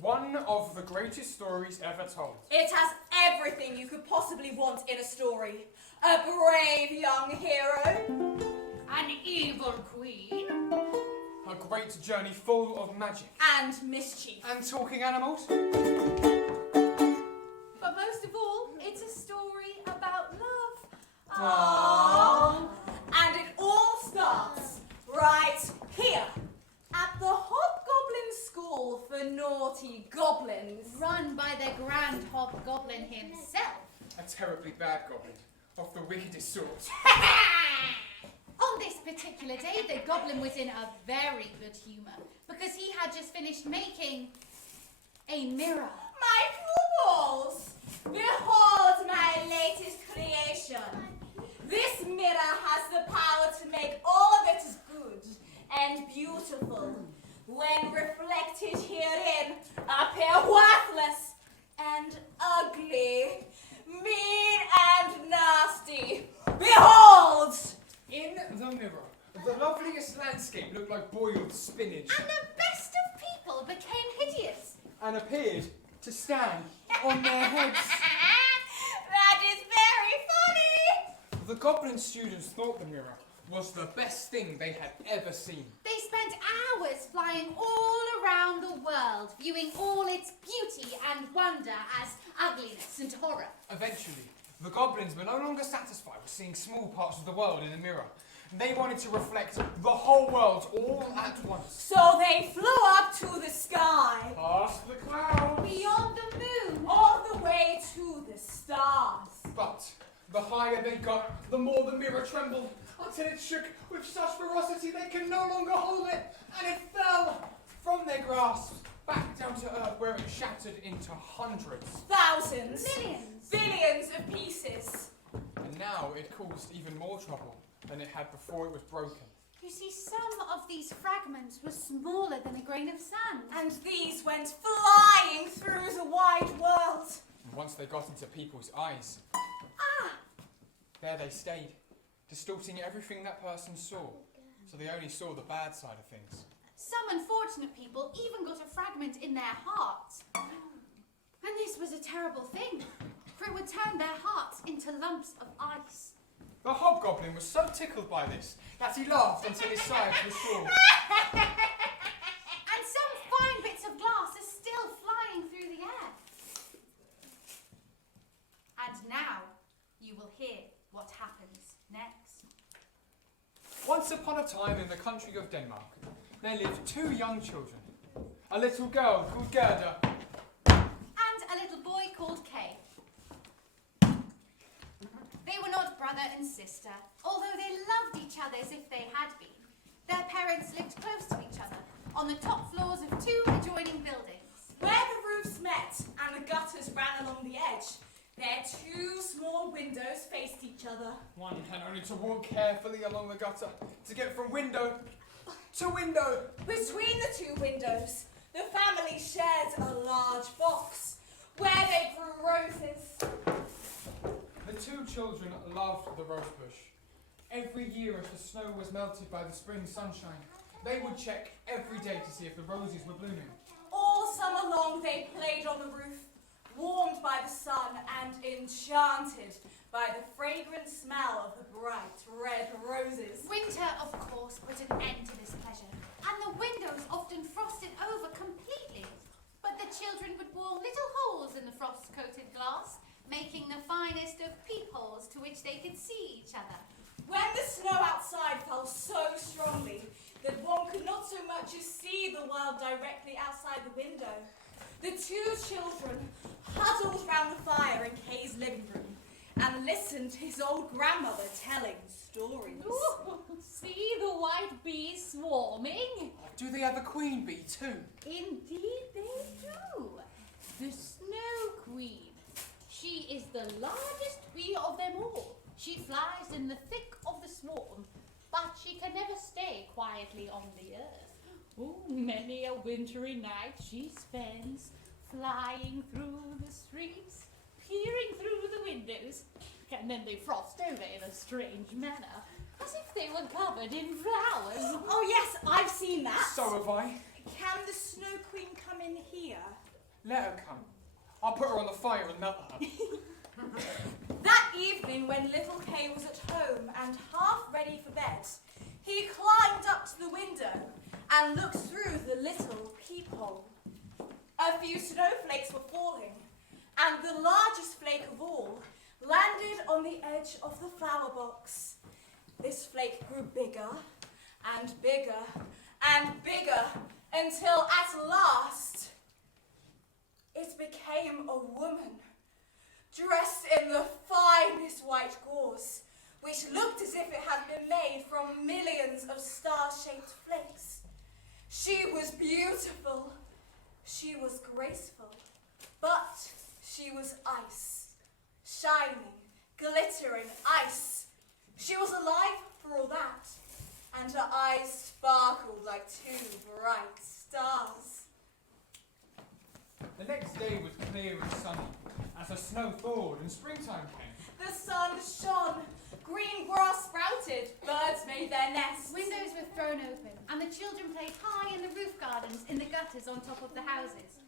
One of the greatest stories ever told. It has everything you could possibly want in a story. A brave young hero. An evil queen. A great journey full of magic. And mischief. And talking animals. But most of all, it's a story about love. Aww. And it all starts right here. At the Hobgoblin School for Naughty Goblins. Run by the Grand Hobgoblin himself. A terribly bad goblin. Of the wickedest sort. On this particular day, the goblin was in a very good humour because he had just finished making a mirror. My pupils, behold my latest creation. This mirror has the power to make all that is good and beautiful, when reflected herein, appear worthless and ugly, mean and nasty. Behold! In the mirror, the loveliest landscape looked like boiled spinach. And the best of people became hideous. And appeared to stand on their heads. That is very funny! The goblin students thought the mirror was the best thing they had ever seen. They spent hours flying all around the world, viewing all its beauty and wonder as ugliness and horror. Eventually, the goblins were no longer satisfied with seeing small parts of the world in the mirror. They wanted to reflect the whole world all at once. So they flew up to the sky. Past the clouds. Beyond the moon. All the way to the stars. But The higher they got, the more the mirror trembled, until it shook with such ferocity they could no longer hold it, and it fell from their grasp back down to earth, where it shattered into hundreds, thousands, Millions. billions of pieces. and now it caused even more trouble than it had before it was broken. You see, some of these fragments were smaller than a grain of sand. And these went flying through the wide world. And once they got into people's eyes, there they stayed, distorting everything that person saw, so they only saw the bad side of things. Some unfortunate people even got a fragment in their hearts. And this was a terrible thing, for it would turn their hearts into lumps of ice. The hobgoblin was so tickled by this that he laughed until his sides were sore. And some fine bits of glass are still flying through the air. And now you will hear what happens next. Once upon a time in the country of Denmark, there lived two young children. A little girl called Gerda And a little boy called Kay. They were not brother and sister, although they loved each other as if they had been. Their parents lived close to each other, on the top floors of two adjoining buildings. Where the roofs met and the gutters ran along the edge, their two small windows faced each other. One had only to walk carefully along the gutter to get from window to window. Between the two windows, the family shared a large box where they grew roses. The two children loved the rose bush. Every year as the snow was melted by the spring sunshine, they would check every day to see if the roses were blooming. All summer long they played on the roof, warmed by the sun and enchanted by the fragrant smell of the bright red roses. Winter, of course, put an end to this pleasure, and the windows often frosted over completely. But the children would bore little holes in the frost-coated glass, making the finest of peepholes to which they could see each other. When the snow outside fell so strongly that one could not so much as see the world directly outside the window, the two children huddled round the fire in Kay's living room and listened to his old grandmother telling stories. Ooh, see the white bees swarming? Do they have a queen bee too? Indeed they do. The Snow Queen. She is the largest bee of them all. She flies in the thick of the swarm, but she can never stay quietly on the earth. Oh, many a wintry night she spends flying through the streets, peering through the windows, and then they frost over in a strange manner, as if they were covered in flowers. Oh yes, I've seen that. So have I. Can the Snow Queen come in here? Let her come. I'll put her on the fire and melt her. That evening, when little Kay was at home and half ready for bed, he climbed up to the window and looked through the little peephole. A few snowflakes were falling, and the largest flake of all landed on the edge of the flower box. This flake grew bigger and bigger and bigger until at last it became a woman, dressed in the finest white gauze, which looked as if it had been made from millions of star-shaped flakes. She was beautiful, she was graceful, but she was ice, shining, glittering ice. She was alive for all that, and her eyes sparkled like two bright stars. The next day was clear and sunny, as the snow thawed and springtime came. The sun shone, green grass sprouted, birds made their nests. Windows were thrown open, and the children played high in the roof gardens in the gutters on top of the houses.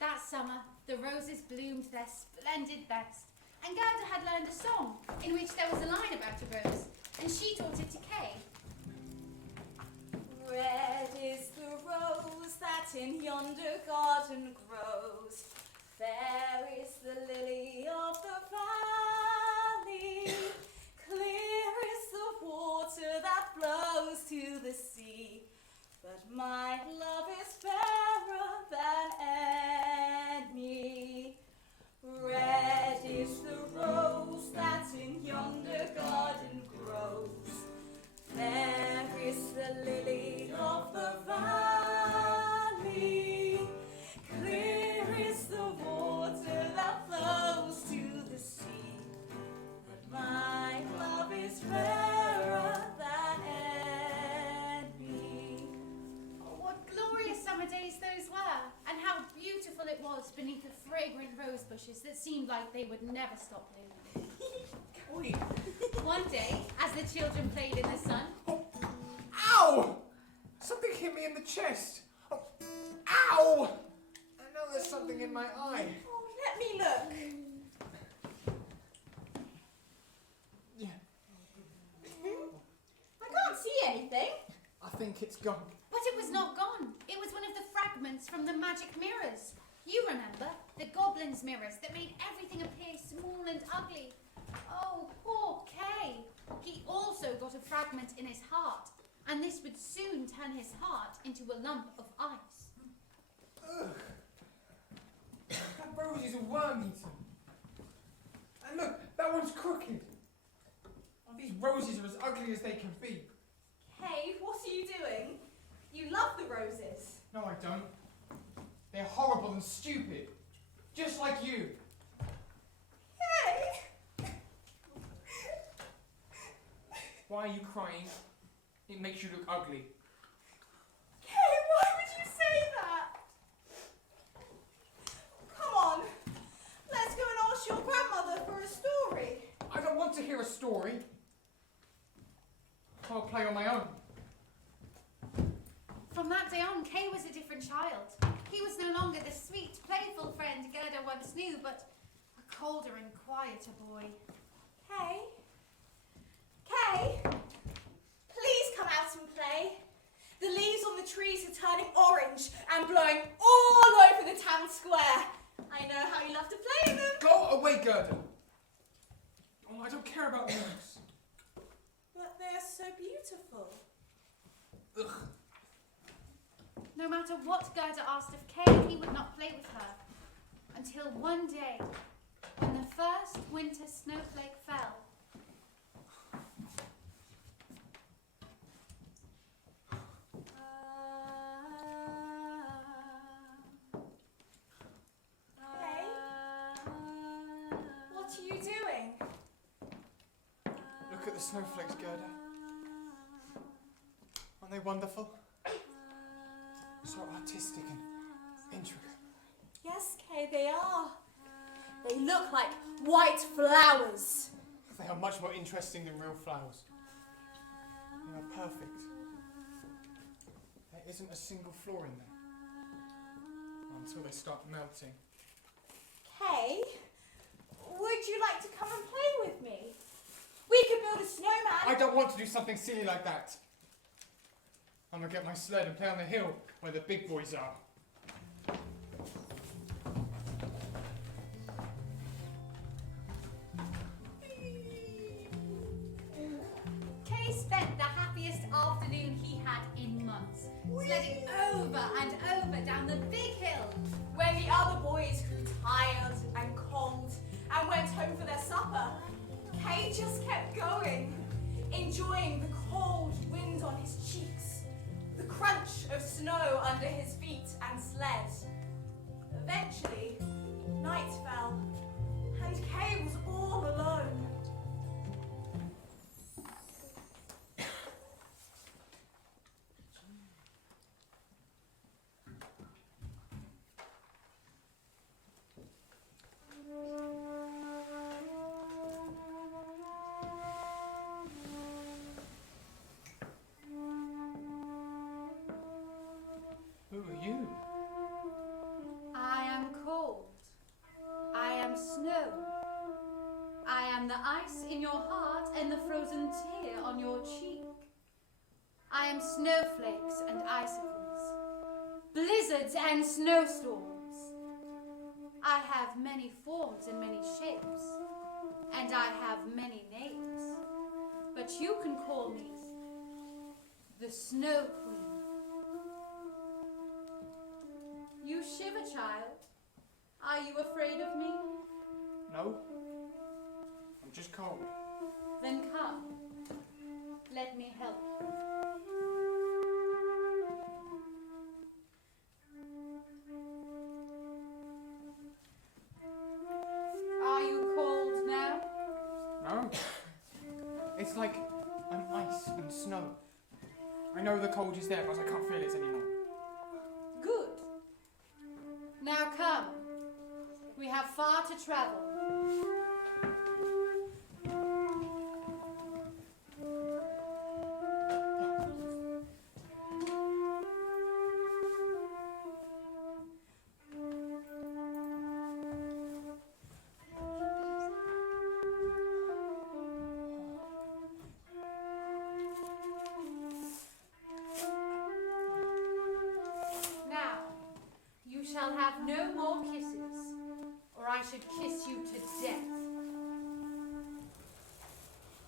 That summer, the roses bloomed their splendid best, and Gerda had learned a song in which there was a line about a rose, and she taught it to Kay. Red is the rose that in yonder garden grows. Fair is the lily of the valley. Clear is the water that flows to the sea. But my love is fairer than any. Red is the rose that in bushes that seemed like they would never stop blooming. Wait. One day, as the children played in the sun, Ow! Something hit me in the chest. Oh, ow! And now there's something in my eye. Oh, let me look. Yeah, I can't see anything. I think it's gone. but it was not gone. It was one of the fragments from the magic mirrors. You remember, the goblin's mirrors that made everything appear small and ugly. Oh, poor Kay. He also got a fragment in his heart, and this would soon turn his heart into a lump of ice. Ugh. That rose is a worm-eater. And look, that one's crooked. Oh, these roses are as ugly as they can be. Kay, what are you doing? You love the roses. No, I don't. They're horrible and stupid. Just like you. Kay! Why are you crying? It makes you look ugly. Kay, why would you say that? Come on, let's go and ask your grandmother for a story. I don't want to hear a story. I'll play on my own. From that day on, Kay was a different child. He was no longer the sweet, playful friend Gerda once knew, but a colder and quieter boy. Kay? Kay? Please come out and play. The leaves on the trees are turning orange and blowing all over the town square. I know how you love to play in them. Go away, Gerda. Oh, I don't care about worms. But they are so beautiful. Ugh. No matter what Gerda asked of Kay, he would not play with her. Until one day, when the first winter snowflake fell. Kay? What are you doing? Look at the snowflakes, Gerda. Aren't they wonderful? So artistic and intricate. Yes, Kay, they are. They look like white flowers. They are much more interesting than real flowers. They are perfect. There isn't a single flaw in them. Until they start melting. Kay, would you like to come and play with me? We could build a snowman. I don't want to do something silly like that. I'm gonna get my sled and play on the hill where the big boys are. Kay spent the happiest afternoon he had in months, sledding over and over down the big hill. When the other boys grew tired and cold and went home for their supper, Kay just kept going, enjoying the cold wind on his cheeks, the crunch of snow under his feet and sled. Eventually, night fell, and Kay was all alone. Who are you? I am cold. I am snow. I am the ice in your heart and the frozen tear on your cheek. I am snowflakes and icicles, blizzards and snowstorms. I have many forms and many shapes, and I have many names. But you can call me the Snow Queen. You shiver, child. Are you afraid of me? No. I'm just cold. Then come. Let me help you. Are you cold now? No. It's like I'm ice and snow. I know the cold is there, but I can't feel it anymore. Good. Now come. We have far to travel. Shall have no more kisses, or I should kiss you to death.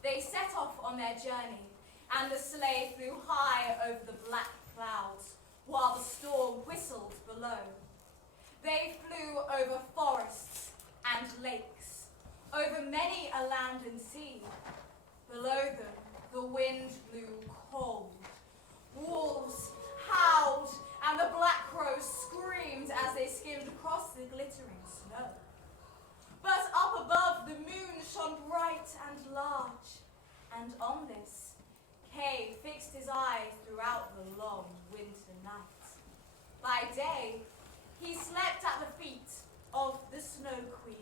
They set off on their journey, and the sleigh flew high over the black clouds, while the storm whistled below. They flew over forests and lakes, over many a land and sea. Below them, the wind blew cold. Wolves howled, and the black crows screamed as they skimmed across the glittering snow. But up above, the moon shone bright and large, and on this, Kay fixed his eyes throughout the long winter night. By day, he slept at the feet of the Snow Queen.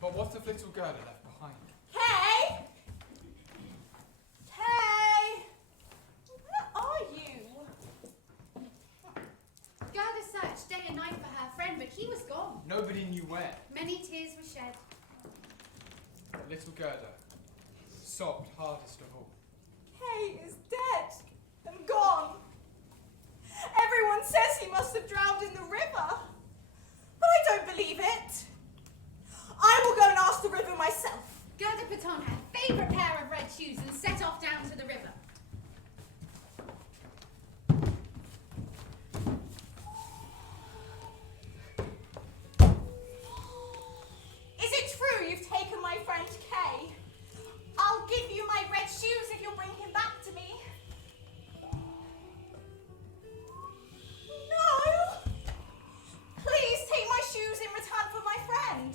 But what of little Gerda left behind? Kay! Kay! Where are you? Gerda searched day and night for her friend, but he was gone. Nobody knew where. Many tears were shed. But little Gerda sobbed hardest of all. Kay is dead and gone. Everyone says he must have drowned in the river, but I don't believe it. I will go and ask the river myself. Gerda put on her favourite pair of red shoes and set off down to the river. Is it true you've taken my friend Kay? I'll give you my red shoes if you'll bring him back to me. No! Please take my shoes in return for my friend.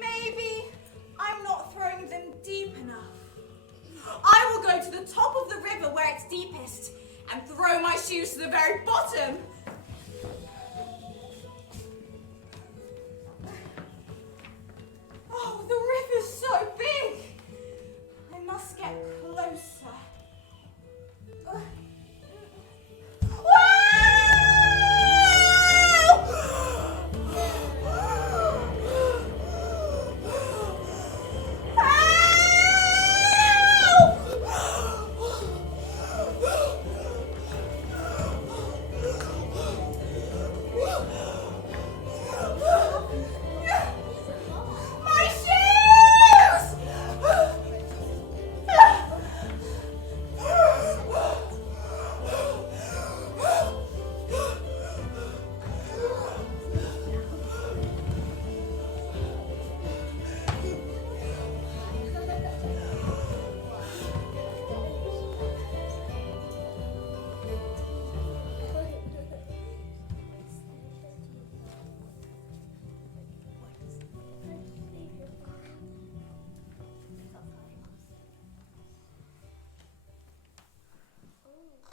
Maybe I'm not throwing them deep enough. I will go to the top of the river where it's deepest and throw my shoes to the very bottom. Oh, the river's so big. I must get closer.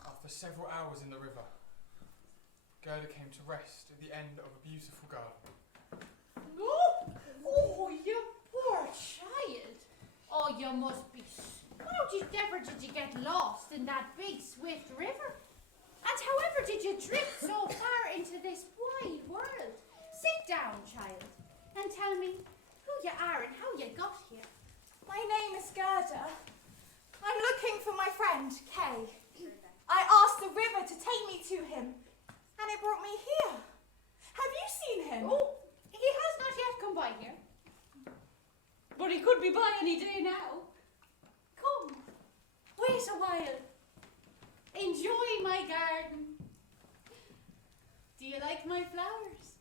After several hours in the river, Gerda came to rest at the end of a beautiful garden. Oh, you poor child. Oh, you must be... How did you get lost in that big, swift river? And however did you drift so far into this wide world? Sit down, child, and tell me who you are and how you got here. My name is Gerda. I'm looking for my friend, Kay. I asked the river to take me to him, and it brought me here. Have you seen him? Oh, he has not yet come by here. But he could be by any day now. Come, wait a while. Enjoy my garden. Do you like my flowers?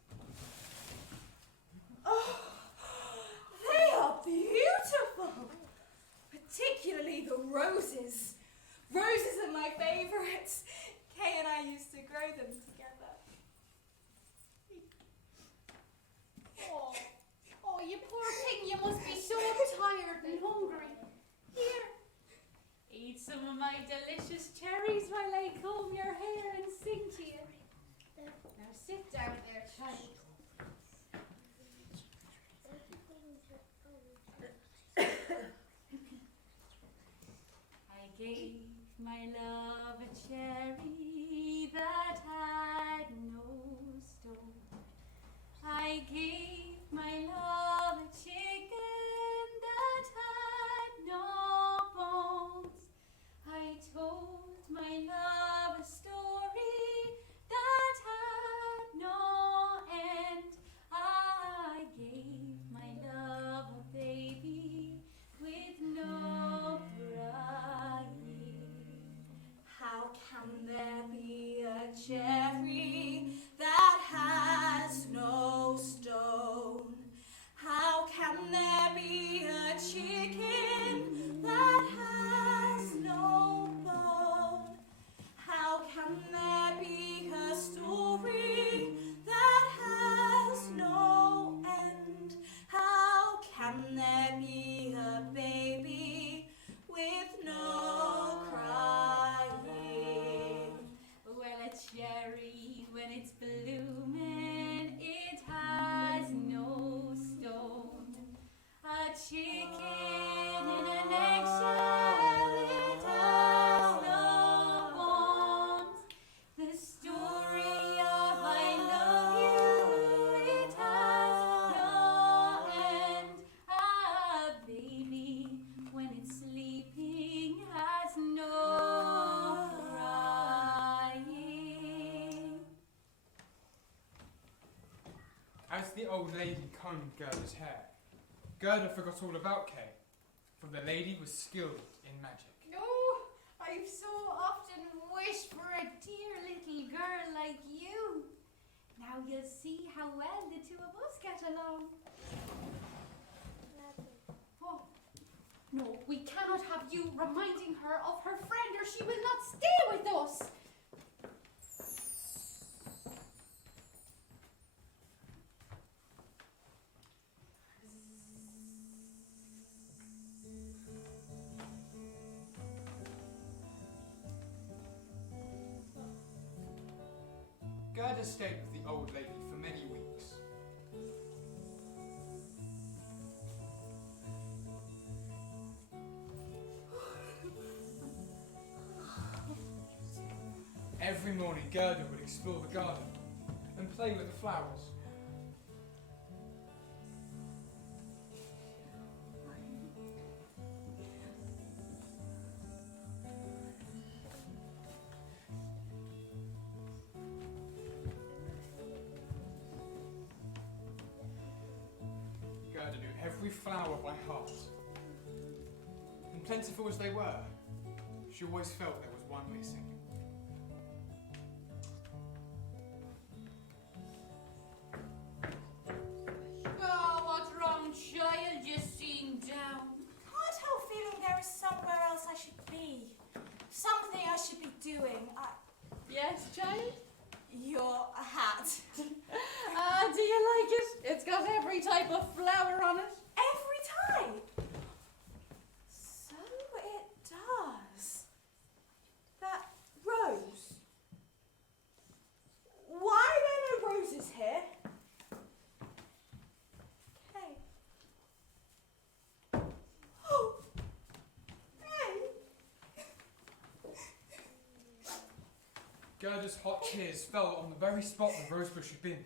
Oh, they are beautiful. Particularly the roses. Roses are my favourites. Kay and I used to some of my delicious cherries while I comb your hair and sing to you. Now sit down there, child. I gave my love a cherry that had no stone. I gave my love a chicken that had no bones. I told my love a story that had no end. I gave my love a baby with no crying. How can there be a cherry that has no stone? How can there be a chicken that has no bone? How can there be a story that has no end? How can there be a baby with no crying? Well, a cherry, when it's blooming, it has no stone. A chicken in an eggshell, it has no bones. The story of I love you, it has no end. A baby, when it's sleeping, has no crying. As the old lady combed Gerda's hair, Gerda forgot all about Kay, for the lady was skilled in magic. Oh, I've so often wished for a dear little girl like you. Now you'll see how well the two of us get along. Oh, no, we cannot have you reminding her of her friend or she will not stay with us. Gerda stayed with the old lady for many weeks. Every morning Gerda would explore the garden and play with the flowers. Gerda knew every flower by heart. And plentiful as they were, she always felt there was one missing. Oh, what's wrong, child? You seem down. Can't help feeling there is somewhere else I should be. Something I should be doing. Yes, child? Your hat. Do you like it? It's got every type of flower on it. Every type? So it does. That rose. Why are there no roses here? Okay. Oh! Hey! Gerda's hot tears fell on the very spot the rosebush had been,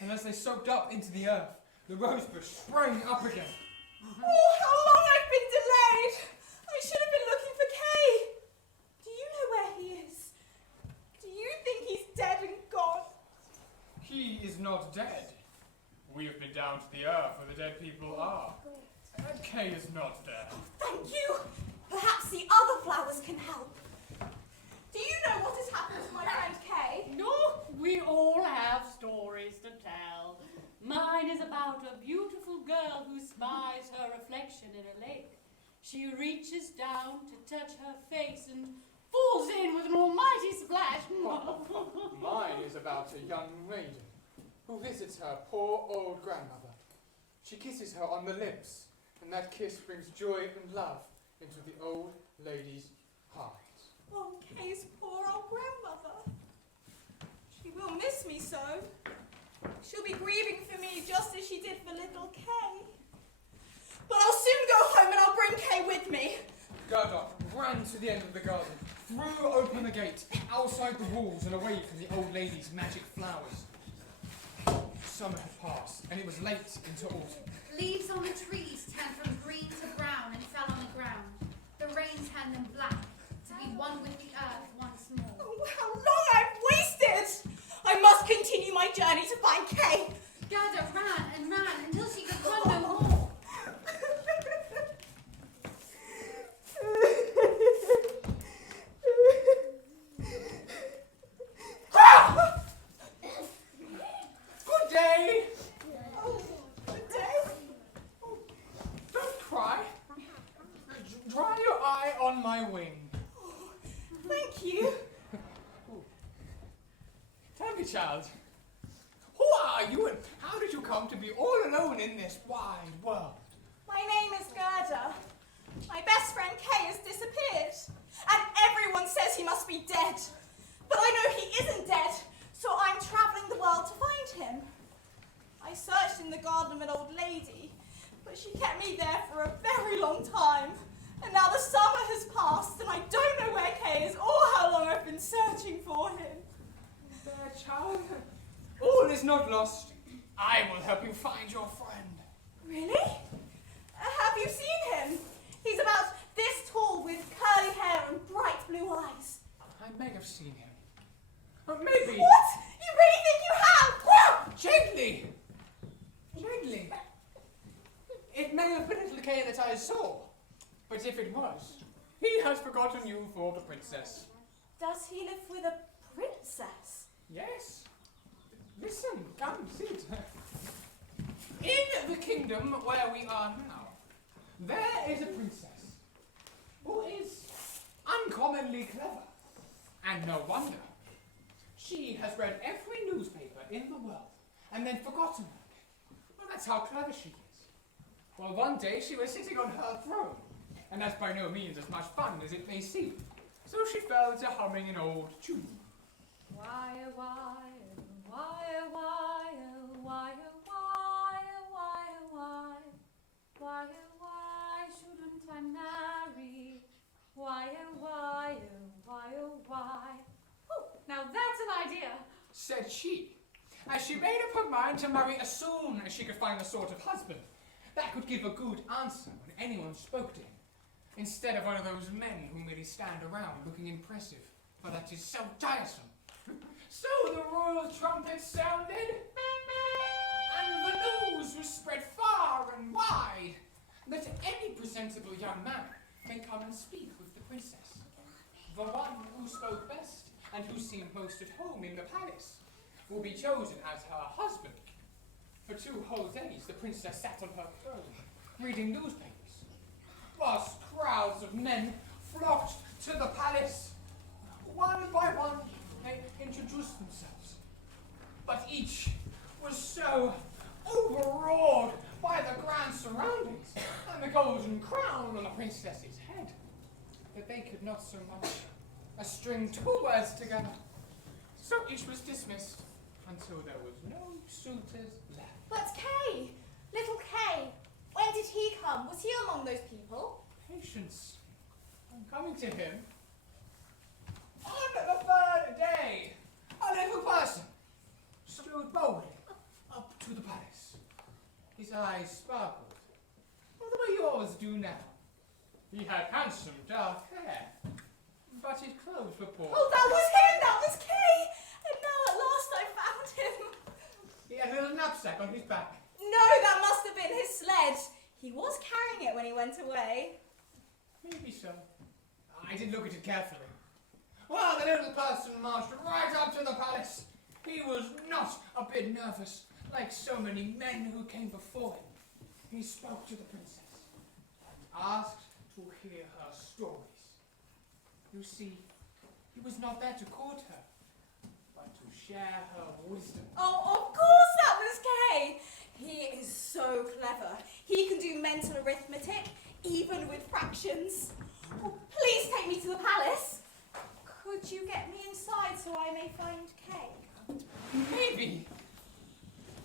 and as they soaked up into the earth, the rosebush sprang up again. Oh, how long I've been delayed! I should have been looking for Kay. Do you know where he is? Do you think he's dead and gone? He is not dead. We have been down to the earth where the dead people are. And Kay is not there. Thank you. Perhaps the other flowers can help. Do you know what has happened to my friend Kay? No, we all have stories to tell. Mine is about a beautiful girl who spies her reflection in a lake. She reaches down to touch her face and falls in with an almighty splash. Mine is about a young maiden who visits her poor old grandmother. She kisses her on the lips, and that kiss brings joy and love into the old lady's heart. Oh, Kay's poor old grandmother. She will miss me so. She'll be grieving for me just as she did for little Kay. But I'll soon go home and I'll bring Kay with me. Gerda ran to the end of the garden, threw open the gate, outside the walls and away from the old lady's magic flowers. Summer had passed, and it was late into autumn. Leaves on the trees turned from green to brown and fell on the ground. The rain turned them black to be one with the earth once more. Oh, how long I've wasted! I must continue my journey to find Kay. Gerda ran and ran until she could run no more. Good day! Oh, good day. Oh, don't cry. Dry your eye on my wing. Oh, thank you. Tell me, child, who are you and how did you come to be all alone in this wide world? My name is Gerda. My best friend Kay has disappeared, and everyone says he must be dead. But I know he isn't dead, so I'm travelling the world to find him. I searched in the garden of an old lady, but she kept me there for a very long time. And now the summer has passed, and I don't know where Kay is or how long I've been searching for him. There, child. All is not lost. I will help you find your friend. Really? Have you seen him? He's about this tall with curly hair and bright blue eyes. I may have seen him. Or maybe. What? You really think you have? Gently! Gently. It may have been little Kay that I saw, but if it was, he has forgotten you for the princess. Does he live with a princess? Yes. Listen, come, sit. In the kingdom where we are now, there is a princess who is uncommonly clever. And no wonder. She has read every newspaper in the world and then forgotten them. Well, that's how clever she is. Well, one day she was sitting on her throne, and that's by no means as much fun as it may seem. So she fell to humming an old tune. Why, why, why, why, why, why, why, why, why shouldn't I marry? Why, why, why, why? Oh, now that's an idea, Said she, as she made up her mind to marry as soon as she could find the sort of husband that could give a good answer when anyone spoke to him, instead of one of those men who merely stand around looking impressive, for that is so tiresome. So the royal trumpet sounded, and the news was spread far and wide that any presentable young man may come and speak with the princess. The one who spoke best and who seemed most at home in the palace will be chosen as her husband. For 2 whole days the princess sat on her throne, reading newspapers, whilst crowds of men flocked to the palace. One by one they introduced themselves, but each was so overawed by the grand surroundings and the golden crown on the princess's head that they could not so much as string 2 words together. So each was dismissed until there was no suitors left. But Kay, little Kay, when did he come? Was he among those people? Patience. I'm coming to him. On the 3rd day, a little person strode boldly up to the palace. His eyes sparkled, well, the way yours do now. He had handsome dark hair, but his clothes were poor. Oh, that was him! That was Kay! And now at last I found him. He had a little knapsack on his back. No, that must have been his sled. He was carrying it when he went away. Maybe so. I didn't look at it carefully. Well, the little person marched right up to the palace. He was not a bit nervous, like so many men who came before him. He spoke to the princess and asked to hear her stories. You see, he was not there to court her, but to share her wisdom. Oh, of course that was Kay. He is so clever. He can do mental arithmetic, even with fractions. Oh, please take me to the palace. Could you get me inside so I may find Kay? Maybe.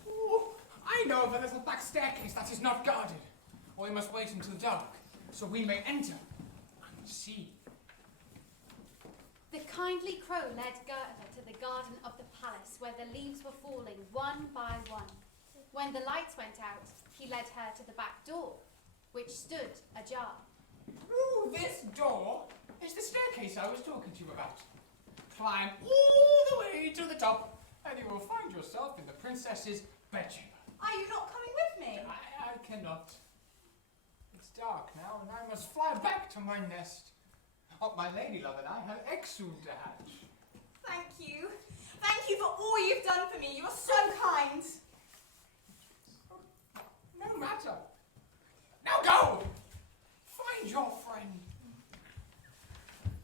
Ooh, I know of a little back staircase that is not guarded. Or we must wait until dark, so we may enter and see. The kindly crow led Gerda to the garden of the palace where the leaves were falling one by one. When the lights went out, he led her to the back door, which stood ajar. Ooh, this door is the staircase I was talking to you about. Climb all the way to the top, and you will find yourself in the princess's bedchamber. Are you not coming with me? I cannot. It's dark now, and I must fly back to my nest. Oh, my lady love and I have eggs soon to hatch. Thank you. Thank you for all you've done for me. You are so kind. No matter. Now go! Find your friend.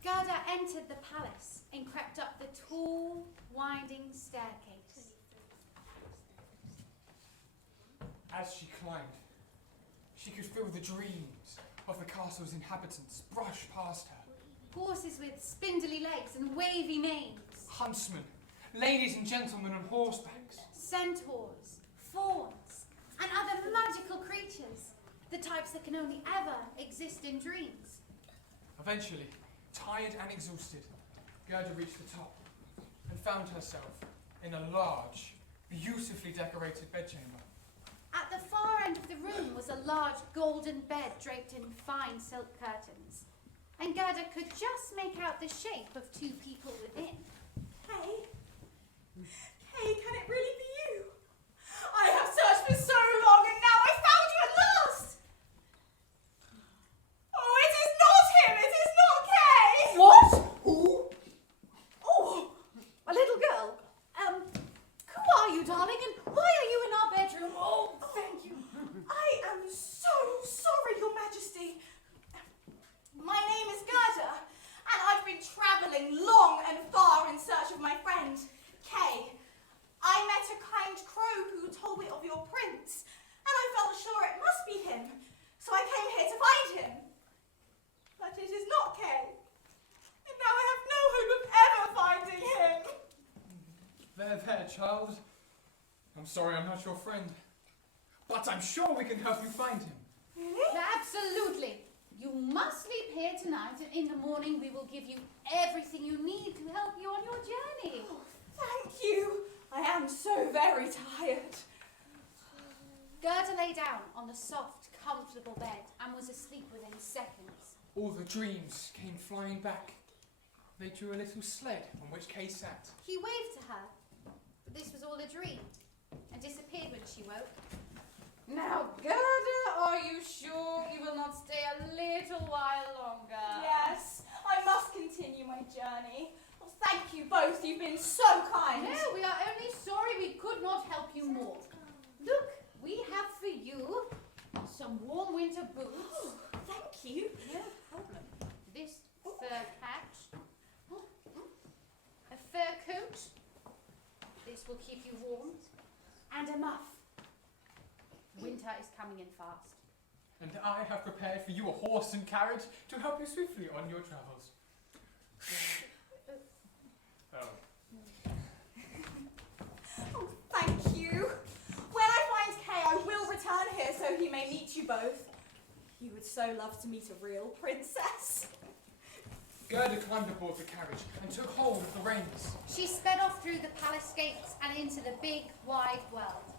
Gerda entered the palace and crept up the tall, winding staircase. As she climbed, she could feel the dreams of the castle's inhabitants brush past her. Horses with spindly legs and wavy manes. Huntsmen, ladies and gentlemen on horsebacks. Centaurs, fauns, and other magical creatures. The types that can only ever exist in dreams. Eventually, tired and exhausted, Gerda reached the top and found herself in a large, beautifully decorated bedchamber. At the far end of the room was a large golden bed draped in fine silk curtains, and Gerda could just make out the shape of two people within. Kay? Kay, can it really be you? I have searched for so long and now I found you at last! Oh, it is not him! It is not Kay! What? Who? Oh, A little girl. Who are you, darling, and why are you in our bedroom? oh, thank you. I am so sorry, Your Majesty. My name is Gerda, and I've been travelling long and far in search of my friend, Kay. I met a kind crow who told me of your prince, and I felt sure it must be him, so I came here to find him. But it is not Kay, and now I have no hope of ever finding him. There, child. I'm sorry I'm not your friend, but I'm sure we can help you find him. Really? Absolutely. You must sleep here tonight, and in the morning we will give you everything you need to help you on your journey. Oh, thank you. I am so very tired. Gerda lay down on the soft, comfortable bed and was asleep within seconds. All the dreams came flying back. They drew a little sled on which Kay sat. He waved to her, but this was all a dream, and disappeared when she woke. Now, Gerda, are you sure you will not stay a little while longer? Yes, I must continue my journey. Oh, thank you both. You've been so kind. No, we are only sorry we could not help you more. Look, we have for you some warm winter boots, Oh, thank you. no problem. This fur patch, a fur coat, this will keep you warm, and a muff. Winter is coming in fast. And I have prepared for you a horse and carriage to help you swiftly on your travels. Oh. Oh, thank you. When I find Kay, I will return here so he may meet you both. You would so love to meet a real princess. Gerda climbed aboard the carriage and took hold of the reins. She sped off through the palace gates and into the big, wide world.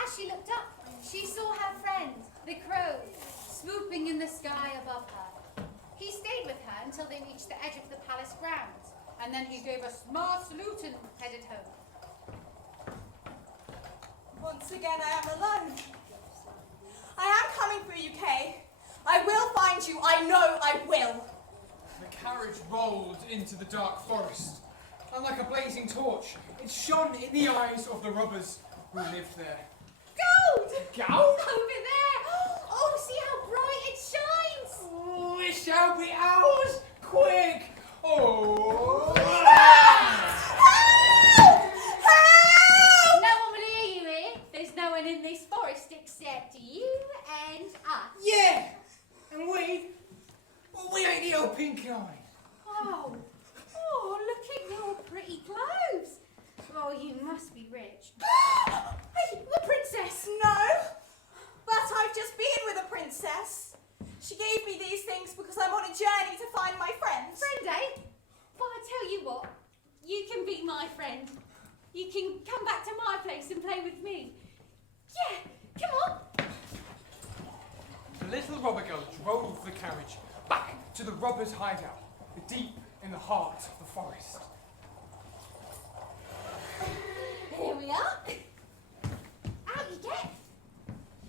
As she looked up, she saw her friend, the crow, swooping in the sky above her. He stayed with her until they reached the edge of the palace grounds, and then he gave a smart salute and headed home. Once again, I am alone. I am coming for you, Kay. I will find you. I know I will. The carriage rolled into the dark forest, and like a blazing torch, it shone in the eyes of the robbers who lived there. Gold! Gold? Over there! Oh, see how bright it shines! Oh, it shall be ours! Quick! Oh! Help! Help! No one will hear you here. There's no one in this forest except you and us. Yeah! And we We ain't the helping kind. Oh, look at your pretty clothes. Oh, you must be rich. Hey, the princess! No! But I've just been with a princess. She gave me these things because I'm on a journey to find my friends. Friend, eh? Well, I tell you what, you can be my friend. You can come back to my place and play with me. Yeah, come on. The little robber girl drove the carriage back to the robber's hideout, deep in the heart of the forest. Here we are. Out you get.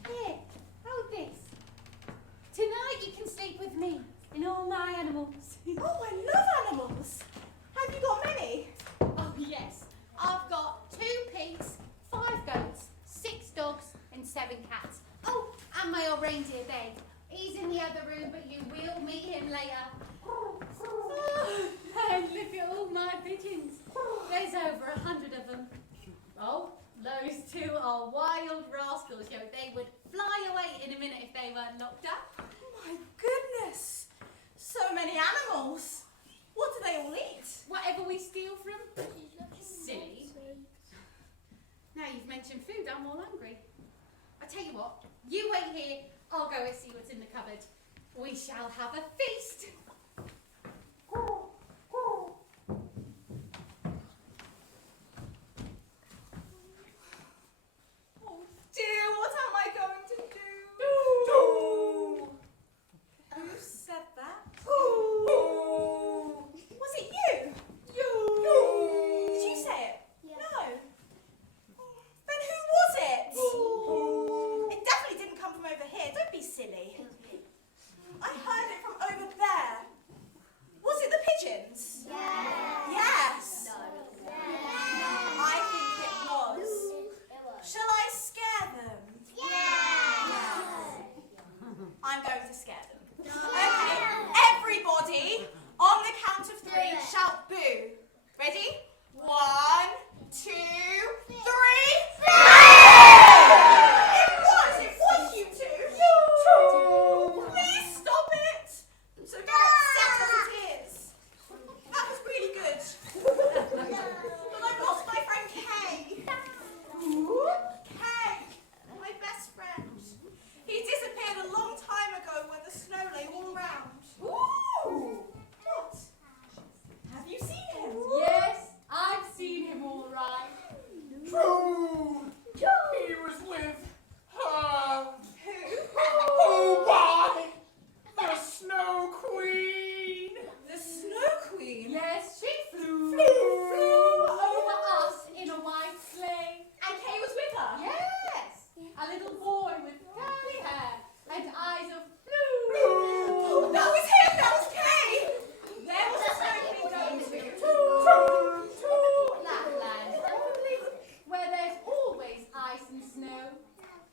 Here, hold this. Tonight you can sleep with me and all my animals. Oh, I love animals. Have you got many? Oh, yes. I've got 2 pigs, 5 goats, 6 dogs, and 7 cats. Oh, and my old reindeer Bay. He's in the other room, but you will meet him later. Oh, and look at all my pigeons. There's over 100 of them. Oh, those 2 are wild rascals. You know, they would fly away in a minute if they weren't locked up. My goodness. So many animals. What do they all eat? Whatever we steal from. Silly. Now you've mentioned food, I'm all hungry. I tell you what, you wait here, I'll go and see what's in the cupboard. We shall have a feast. Oh dear, what am I going to do? Who said that? Was it you? Did you say it? No. Then who was it? It definitely didn't come from over here. Don't be silly. I heard it from over there. Was it the pigeons? Yes. I think it was. Shall I scare them? I'm going to scare them. Okay, everybody, on the count of 3, shout boo. Ready? 1, 2, 3. It was you 2. Please stop it. So very upset as it is. That was really good. But I've lost my friend Kay. Kay, my best friend. He disappeared a long time ago when the snow lay all around. What? Have you seen him? Yes, I've seen him all right. True! He was with her. Who? Oh, why? The Snow Queen! The Snow Queen? Yes, she flew Flew. over us in a white sleigh. And Kay was with her? Yes, a little boy with curly hair and eyes of blue. Oh, that was him! That was Kay! There was the Snow Queen going to. Lapland, where there's always ice and snow.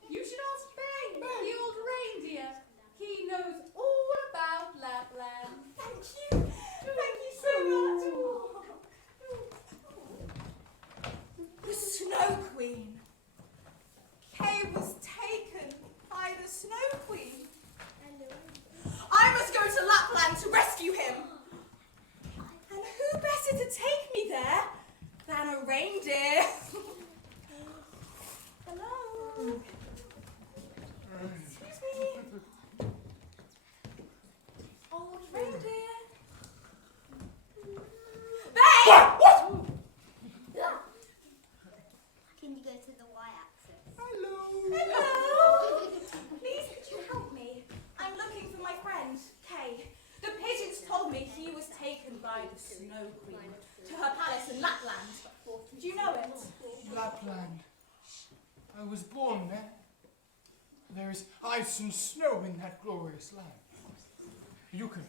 You should ask Ben, the old reindeer. He knows all about Lapland. Thank you. Thank you so much. The Snow Queen. Kay was taken by the Snow Queen. I must go to Lapland to rescue him. And who better to take me there than a reindeer? Hello. Excuse me. Old reindeer. Babe! What? Can you go to the y-axis? Hello. Please, could you help me? I'm looking for my friend, Kay. The pigeons told me he was taken by the Snow Queen to her palace in Lapland. Do you know it? Lapland. I was born there. There is ice and snow in that glorious land. You can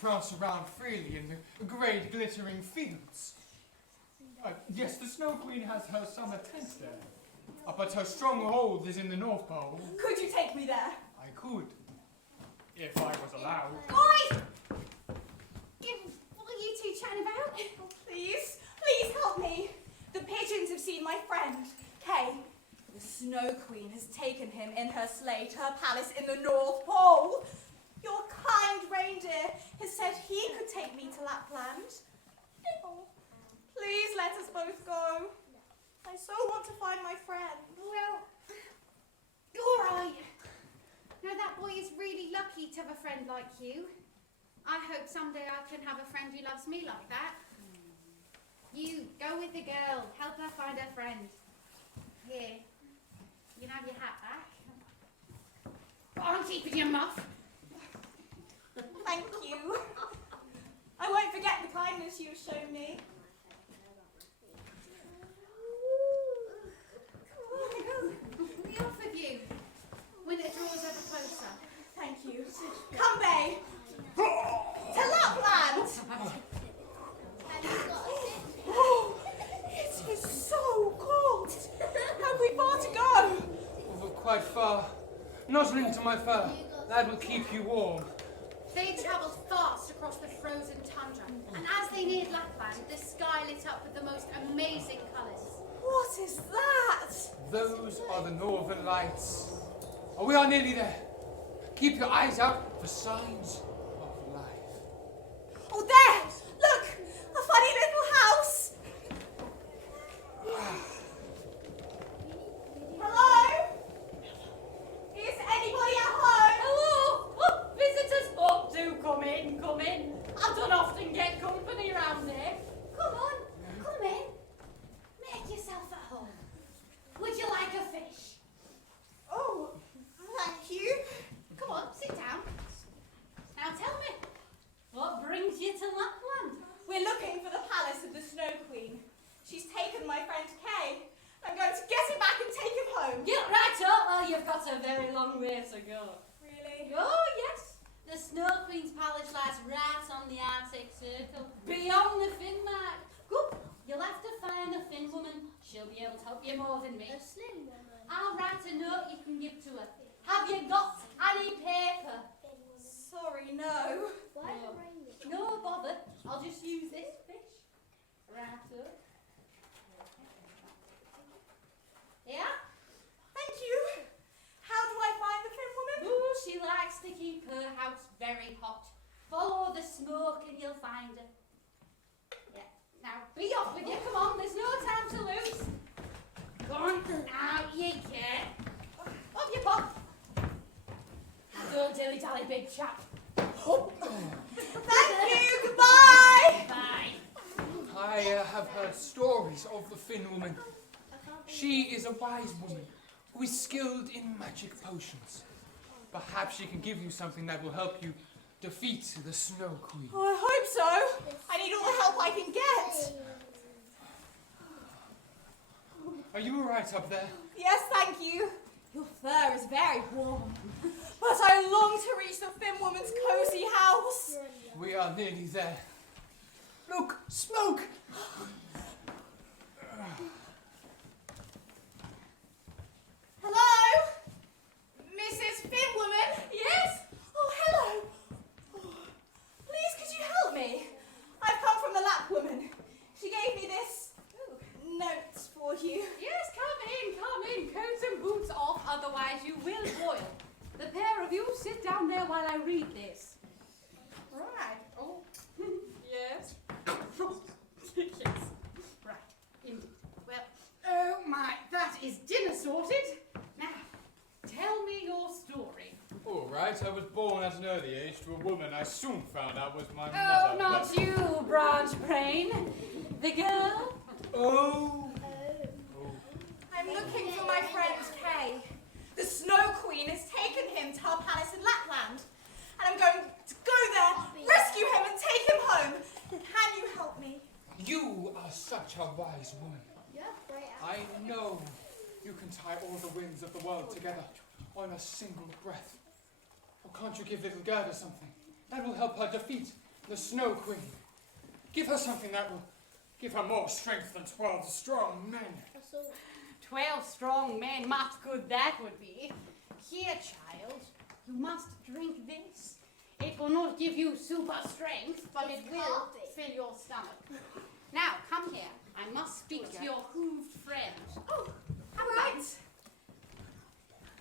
prance around freely in the great glittering fields. Yes, the Snow Queen has her summer tent there, but her stronghold is in the North Pole. Could you take me there? I could, if I was allowed. Boys! What are you two chatting about? Please help me. The pigeons have seen my friend, Kay. The Snow Queen has taken him in her sleigh to her palace in the North Pole. Your kind reindeer has said he could take me to Lapland. Oh, please let us both go. I so want to find my friend. Well, all right. Now that boy is really lucky to have a friend like you. I hope someday I can have a friend who loves me like that. You, go with the girl. Help her find her friend. Here. You can have your hat back. Go on, keep your muff. Thank you. I won't forget the kindness you've shown me. Be off with you. Winter draws ever closer. Thank you. Come, Bay. To Lapland. Oh, it is so cold. Have we far to go? Over quite far. Nuzzling to my fur. That will keep you warm. They travelled fast across the frozen tundra, and as they neared Lapland, the sky lit up with the most amazing colours. What is that? Those are the northern lights. Oh, we are nearly there. Keep your eyes out for signs of life. Oh, there! Look! A funny little house! Hello? Is anybody at home? Hello! Oh, visitors! Oh, do come in, come in. I don't often get company round here. Come on, come in. Make yourself at home. Would you like a fish? Oh, thank you. Come on, sit down. Now tell me, What brings you to Lapland? We're looking for the palace of the Snow Queen. She's taken my friend Kay. I'm going to get him back and take him home. Get right up. Well, you've got a very long way to go. Really? Oh, yes. the Snow Queen's palace lies right on the Arctic Circle. Beyond the fin mark. Good. You'll have to find the Finn woman. She'll be able to help you more than me. A slim woman. I'll write a note you can give to her. Have you got any paper? Sorry, no. Why the reindeer? No bother. I'll just use this fish. Right up. Yeah? Thank you. How do I find the Finn woman? Ooh, she likes to keep her house very hot. Follow the smoke and you'll find her. Yeah. Now be off with you. Come on, there's no time to lose. Go on, out you get. Off you pop. Don't dilly-dally, big chap. Thank you. Goodbye. Bye. I have heard stories of the Finn woman. She is a wise woman who is skilled in magic potions. Perhaps she can give you something that will help you defeat the Snow Queen. Oh, I hope so. I need all the help I can get. Are you all right up there? Yes, thank you. Your fur is very warm. But I long to reach the Finn woman's cozy house. We are nearly there. Look, smoke! Hello? Mrs. Finn woman? Yes? Oh, hello. Oh, please, could you help me? I've come from the Lap woman. She gave me this note for you. Yes, come in. Coats and boots off, otherwise you will boil. The pair of you sit down there while I read this. Right. Oh, yes. Yes. Right, indeed. Well, oh my, that is dinner sorted. Now, tell me your story. All right, I was born at an early age to a woman I soon found out was my Oh, mother. not you, Branch Brain. The girl? Oh! I'm looking for my friend Kay. The Snow Queen has taken him to her palace in Lapland. And I'm going to go there, rescue him and take him home. Can you help me? You are such a wise woman. You have great I know you can tie all the winds of the world together on a single breath. Or can't you give little Gerda something that will help her defeat the Snow Queen? Give her something that will give her more strength than 12 strong men. 12 strong men, much good that would be. Here, child, you must drink this. It will not give you super strength, but it will fill your stomach. Now, come here. I must speak to your hooved friend. Oh, all right.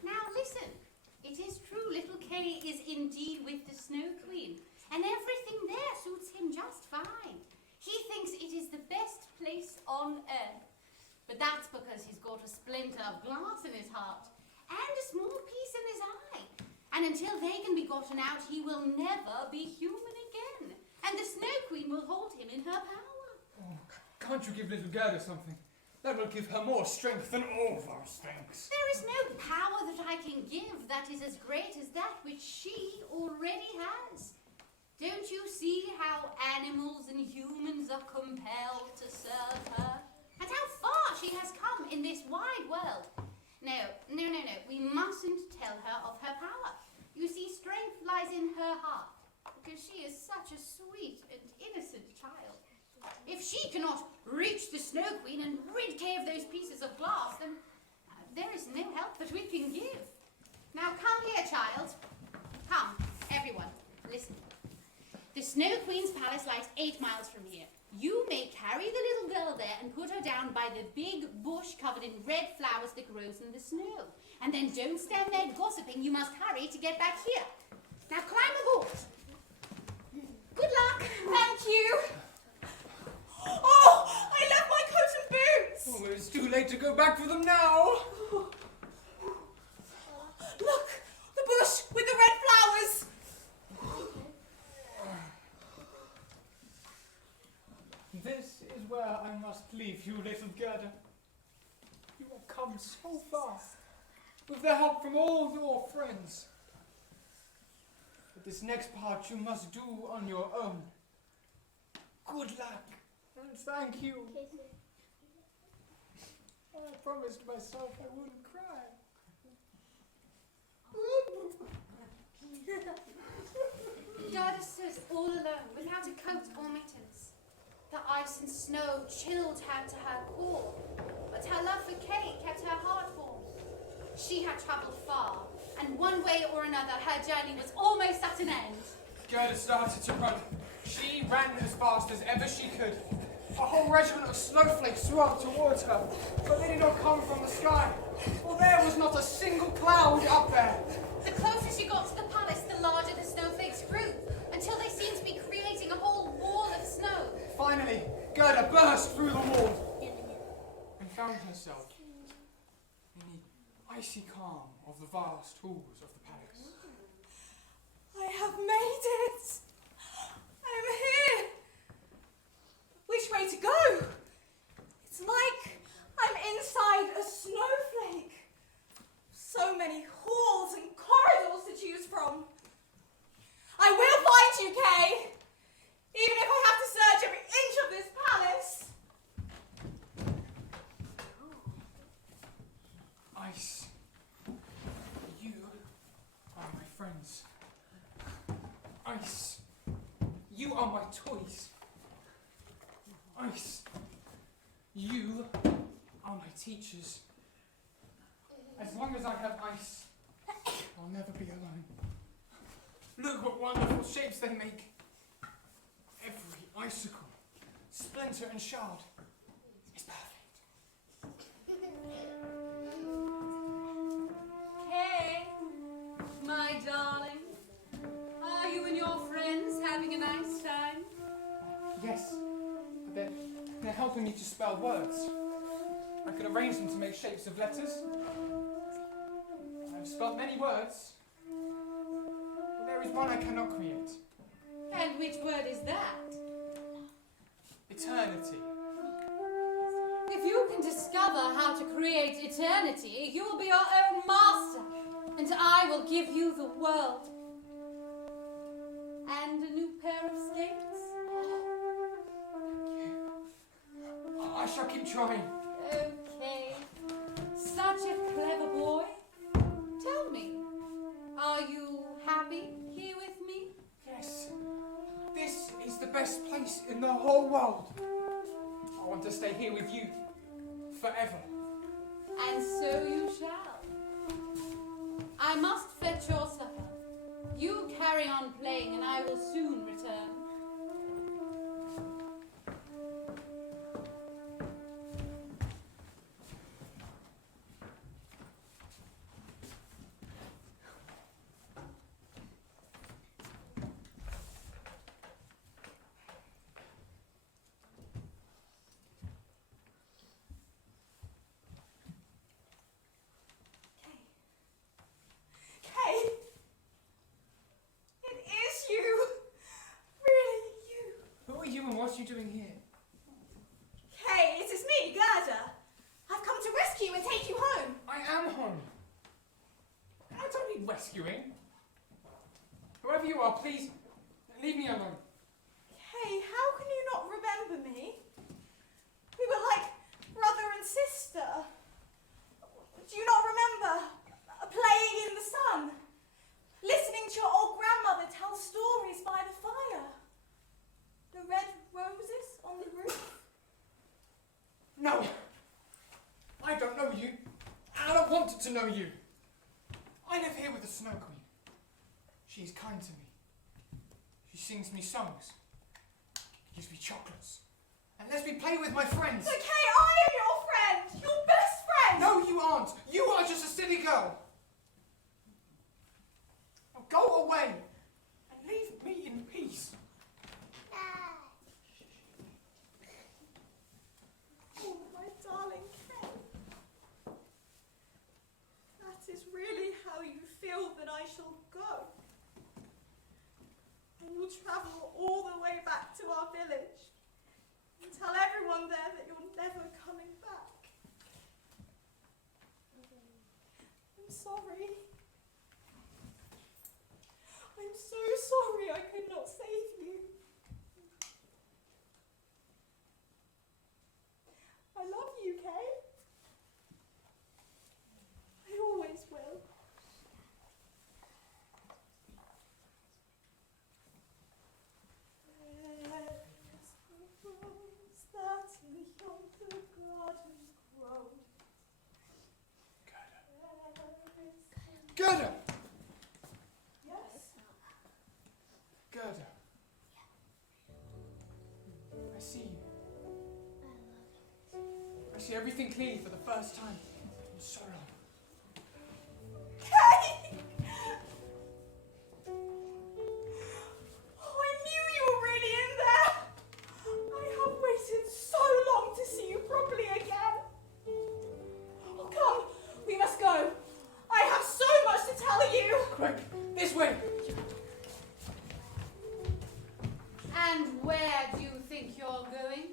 Now listen. It is true little Kay Kay is indeed with the Snow Queen, and everything there suits him just fine. He thinks it is the best place on earth. But that's because he's got a splinter of glass in his heart and a small piece in his eye. And until they can be gotten out, he will never be human again. And the Snow Queen will hold him in her power. Oh, can't you give little Gerda something? That will give her more strength than all of our strengths. There is no power that I can give that is as great as that which she already has. Don't you see how animals and humans are compelled to serve her? And how far she has come in this wide world. No. We mustn't tell her of her power. You see, strength lies in her heart, because she is such a sweet and innocent child. If she cannot reach the Snow Queen and rid Kay of those pieces of glass, then there is no help that we can give. Now come here, child. Come, everyone, listen. The Snow Queen's palace lies 8 miles from here. You may carry the little girl there and put her down by the big bush covered in red flowers that grows in the snow. And then don't stand there gossiping. You must hurry to get back here. Now climb aboard. Good luck. Thank you. Oh, I left my coat and boots. Oh, it's too late to go back for them now. Look, the bush with the red flowers. This is where I must leave you, little Gerda. You have come so far, with the help from all your friends. But this next part you must do on your own. Good luck, and thank you. I promised myself I wouldn't cry. Gerda stood all alone, without a coat or mittens. The ice and snow chilled her to her core, but her love for Kay kept her heart warm. She had travelled far, and one way or another her journey was almost at an end. Gerda started to run. She ran as fast as ever she could. A whole regiment of snowflakes swirled towards her, but they did not come from the sky, for there was not a single cloud up there. The closer she got to the palace, the larger the snowflakes grew, until they seemed to be creating a whole wall of snow. Finally, Gerda burst through the wall and found herself in the icy calm of the vast halls of the palace. I have made it. I am here. Which way to go? It's like I'm inside a snowflake. So many halls and corridors to choose from. I will find you, Kay, even if I have to search every inch of this palace. Ice, you are my friends. Ice, you are my toys. Ice, you are my teachers. As long as I have ice, I'll never be alone. Look what wonderful shapes they make. Every icicle, splinter and shard is perfect. Kay, my darling, are you and your friends having a nice time? Yes, but they're helping me to spell words. I can arrange them to make shapes of letters. I've spelled many words, but there is one I cannot create. And which word is that? Eternity. If you can discover how to create eternity, you will be your own master, and I will give you the world. And a new pair of skates? I shall keep trying. Okay. Such a clever boy. Tell me, are you happy here with me? Yes, this is the best place in the whole world. I want to stay here with you forever. And so you shall. I must fetch your supper. You carry on playing and I will soon return. you doing here? Kay, it is me, Gerda. I've come to rescue you and take you home. I am home. I don't need rescuing. Whoever you are, please leave me alone. Kay, how can you not remember me? We were like brother and sister. Do you not remember playing in the sun? Listening to your old grandmother tell stories by the fire? The red roses on the roof? No. I don't know you. I don't want to know you. I live here with the Snow Queen. She is kind to me. She sings me songs. Gives me chocolates. And lets me play with my friends. So Kay, I am your friend! Your best friend! No, you aren't. You are just a silly girl. Now go away and leave me in peace. Oh, my darling Kay. That is really how you feel that I shall go. And you'll travel all the way back to our village and tell everyone there that you're never coming back. I'm sorry. I'm so sorry I could not save you. I love you, Kay. I always will. There's a rose that in yonder garden grows. Gerda! Yes? Gerda. I see you. I see everything clearly for the first time in so long. Kay! Oh, I knew you were really in there. I have waited so long to see you properly again. Oh, come, we must go. I have so much to tell you. Quick, this way! And where do you think you're going?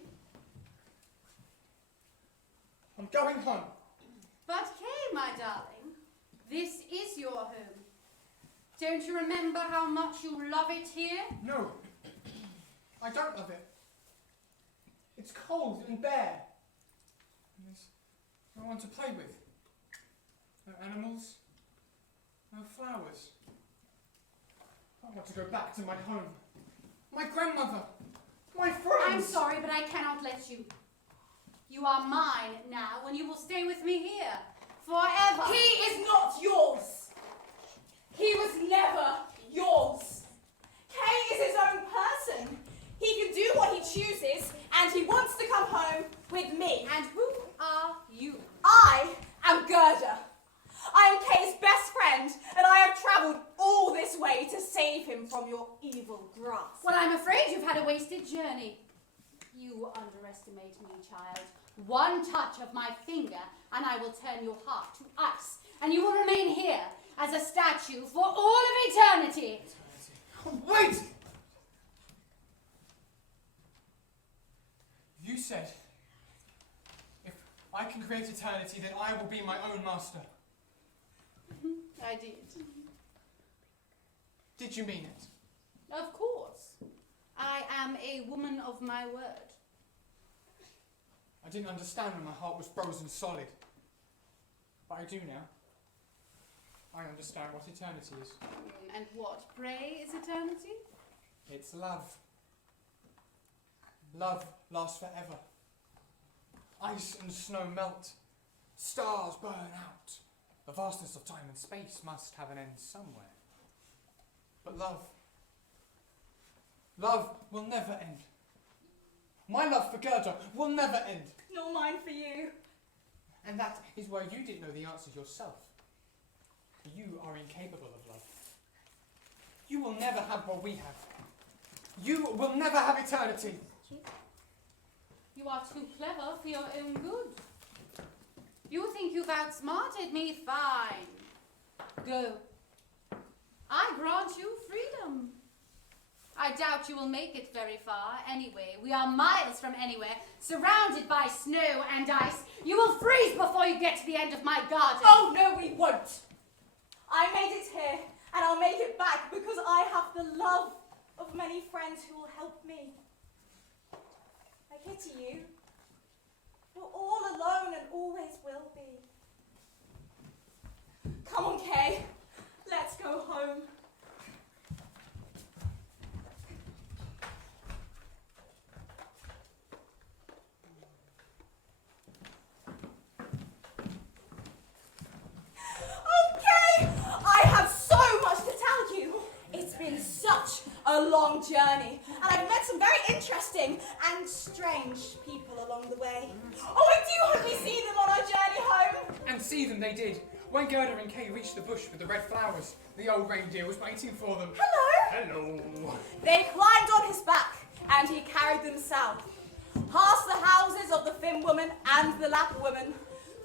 I'm going home. But Kay, my darling, this is your home. Don't you remember how much you love it here? No, I don't love it. It's cold and bare. And there's no one to play with. No animals, no flowers. I want to go back to my home. My grandmother, my friends. I'm sorry, but I cannot let you. You are mine now, and you will stay with me here forever. He is not yours. He was never yours. Kay is his own person. He can do what he chooses, and he wants to come home with me. And who are you? I am Gerda. I am Kay's best friend, and I have travelled all this way to save him from your evil grasp. Well, I'm afraid you've had a wasted journey. You underestimate me, child. One touch of my finger, and I will turn your heart to ice, and you will remain here as a statue for all of eternity. Wait! You said, if I can create eternity, then I will be my own master. I did. Did you mean it? Of course. I am a woman of my word. I didn't understand when my heart was frozen solid. But I do now. I understand what eternity is. And what, pray, is eternity? It's love. Love lasts forever. Ice and snow melt. Stars burn out. The vastness of time and space must have an end somewhere. But love will never end. My love for Gerda will never end. Nor mine for you. And that is why you didn't know the answers yourself. You are incapable of love. You will never have what we have. You will never have eternity. You are too clever for your own good. You think you've outsmarted me? Fine. Go. I grant you freedom. I doubt you will make it very far. Anyway, we are miles from anywhere, surrounded by snow and ice. You will freeze before you get to the end of my garden. Oh, no, we won't. I made it here, and I'll make it back because I have the love of many friends who will help me. I pity you. You're all alone and always will be. Come on, Kay. Let's go home. Okay, I have so much to tell you. It's been such a long journey, and I've met some very interesting and strange people along the way. Oh, I do hope we see them on our journey home. And see them they did. When Gerda and Kay reached the bush with the red flowers, the old reindeer was waiting for them. Hello. Hello. They climbed on his back, and he carried them south, past the houses of the Finn woman and the Lap woman,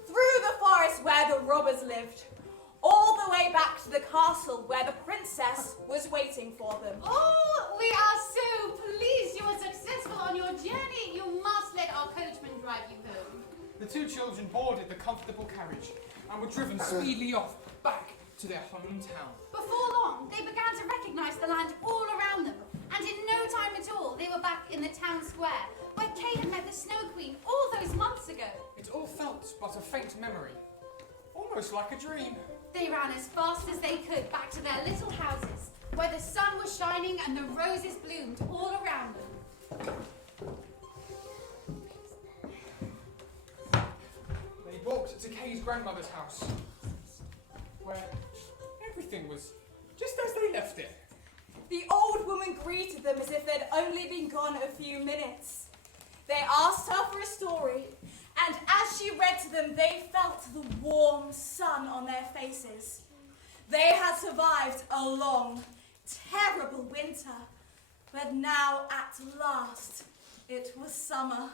through the forest where the robbers lived, all the way back to the castle where the princess was waiting for them. Oh, we are so pleased you were successful on your journey. You must let our coachman drive you home. The two children boarded the comfortable carriage and were driven speedily off back to their hometown. Before long, they began to recognize the land all around them, and in no time at all, they were back in the town square, where Kay had met the Snow Queen all those months ago. It all felt but a faint memory, almost like a dream. They ran as fast as they could back to their little houses, where the sun was shining and the roses bloomed all around them. They walked to Kay's grandmother's house, where everything was just as they left it. The old woman greeted them as if they'd only been gone a few minutes. They asked her for a story, and as she read to them, they felt the warm sun on their faces. They had survived a long, terrible winter, but now at last it was summer.